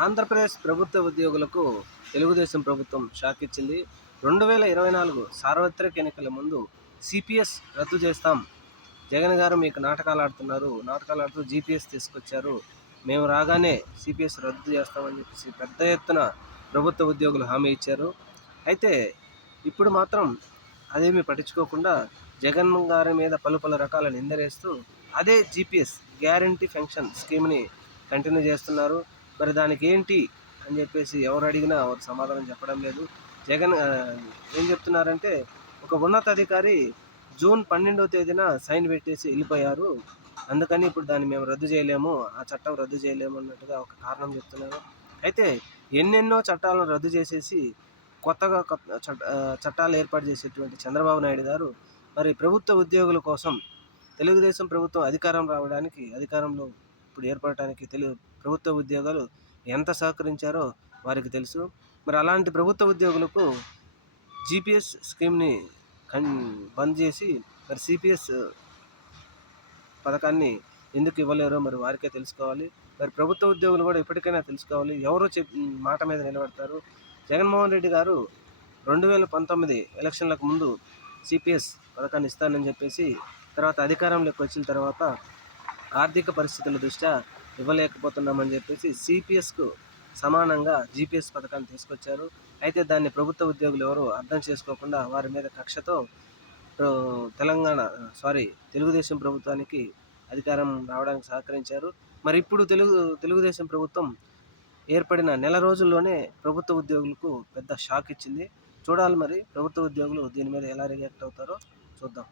ఆంధ్రప్రదేశ్ ప్రభుత్వ ఉద్యోగులకు తెలుగుదేశం ప్రభుత్వం షాక్ ఇచ్చింది. 2024 సార్వత్రిక ఎన్నికల ముందు సిపిఎస్ రద్దు చేస్తాం. జగన్ గారు మీకు నాటకాలు ఆడుతున్నారు. నాటకాలు ఆడుతూ జీపీఎస్ తీసుకొచ్చారు. మేము రాగానే సిపిఎస్ రద్దు చేస్తామని చెప్పేసి పెద్ద ఎత్తున ప్రభుత్వ ఉద్యోగులు హామీ ఇచ్చారు. అయితే ఇప్పుడు మాత్రం అదేమీ పట్టించుకోకుండా జగన్ గారి మీద పలు రకాల నిందలేస్తూ అదే జీపీఎస్ గ్యారంటీ పెన్షన్ స్కీమ్ని కంటిన్యూ చేస్తున్నారు. మరి దానికి ఏంటి అని చెప్పేసి ఎవరు అడిగినా వారు సమాధానం చెప్పడం లేదు. జగన్ ఏం చెప్తున్నారంటే, ఒక ఉన్నతాధికారి జూన్ 12వ తేదీన సైన్ పెట్టేసి వెళ్ళిపోయారు, అందుకని ఇప్పుడు దాన్ని మేము రద్దు చేయలేము, ఆ చట్టం రద్దు చేయలేము అన్నట్టుగా ఒక కారణం చెప్తున్నారు. అయితే ఎన్నెన్నో చట్టాలను రద్దు చేసేసి కొత్తగా చట్టాలు ఏర్పాటు చేసేటువంటి చంద్రబాబు నాయుడు గారు మరి ప్రభుత్వ ఉద్యోగుల కోసం తెలుగుదేశం ప్రభుత్వం అధికారంలో ఇప్పుడు ఏర్పడటానికి ప్రభుత్వ ఉద్యోగాలు ఎంత సహకరించారో వారికి తెలుసు. మరి అలాంటి ప్రభుత్వ ఉద్యోగులకు జీపీఎస్ స్కీమ్ని బంద్ చేసి మరి సిపిఎస్ పథకాన్ని ఎందుకు ఇవ్వలేరో మరి వారికే తెలుసుకోవాలి. మరి ప్రభుత్వ ఉద్యోగులు కూడా ఇప్పటికైనా తెలుసుకోవాలి, ఎవరో మాట మీద నిలబడతారు. జగన్మోహన్ రెడ్డి గారు 2019 ఎలక్షన్లకు ముందు సిపిఎస్ పథకాన్ని ఇస్తానని చెప్పేసి తర్వాత అధికారంలోకి వచ్చిన తర్వాత ఆర్థిక పరిస్థితుల దృష్ట్యా ఇవ్వలేకపోతున్నామని చెప్పేసి సిపిఎస్కు సమానంగా జీపీఎస్ పథకాన్ని తీసుకొచ్చారు. అయితే దాన్ని ప్రభుత్వ ఉద్యోగులు ఎవరు అర్థం చేసుకోకుండా వారి మీద కక్షతో తెలుగుదేశం ప్రభుత్వానికి అధికారం రావడానికి సహకరించారు. మరి ఇప్పుడు తెలుగుదేశం ప్రభుత్వం ఏర్పడిన నెల రోజుల్లోనే ప్రభుత్వ ఉద్యోగులకు పెద్ద షాక్ ఇచ్చింది. చూడాలి మరి ప్రభుత్వ ఉద్యోగులు దీని మీద ఎలా రియాక్ట్ అవుతారో చూద్దాం.